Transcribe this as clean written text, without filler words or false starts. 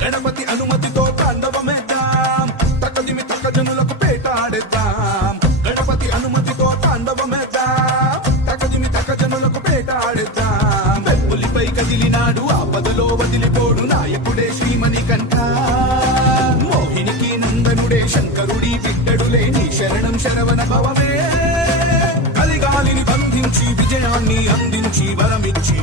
గణపతి అనుమతితో తాండవమేద్దాం, తక్కదిమి తక్క జనులకు పేటాడేద్దాం. గణపతి అనుమతితో తాండవమేద్దాం, తక్కదిమి తక్క జనులకు పేటాడేద్దాం. వెప్పులిపై కదిలినాడు ఆపదలో వదిలిపోడు నాయకుడే శ్రీమణికంఠ. మోహినికి నందనుడే శంకరుడి బిడ్డడులే నీ శరణం శరవణ భవమే. కలిగాలిని బంధించి విజయాన్ని అందించి వరమిచ్చి